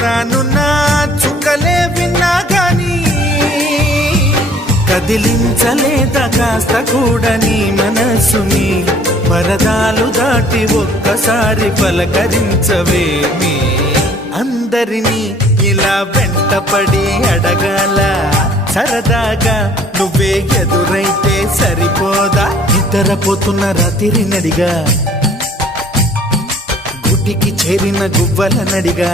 రానున్న చుక్కలే విన్నా గాని కదిలించలేదా కాస్త కూడా నీ మనసుని పరదాలు దాటి ఒక్కసారి పలకరించవేమి అందరినీ ఇలా వెంటపడి అడగాల సరదాగా నువ్వే ఎదురైతే సరిపోదా నిద్రపోతున్న రాత్రి నడిగా గుటికి చేరిన గువ్వల నడిగా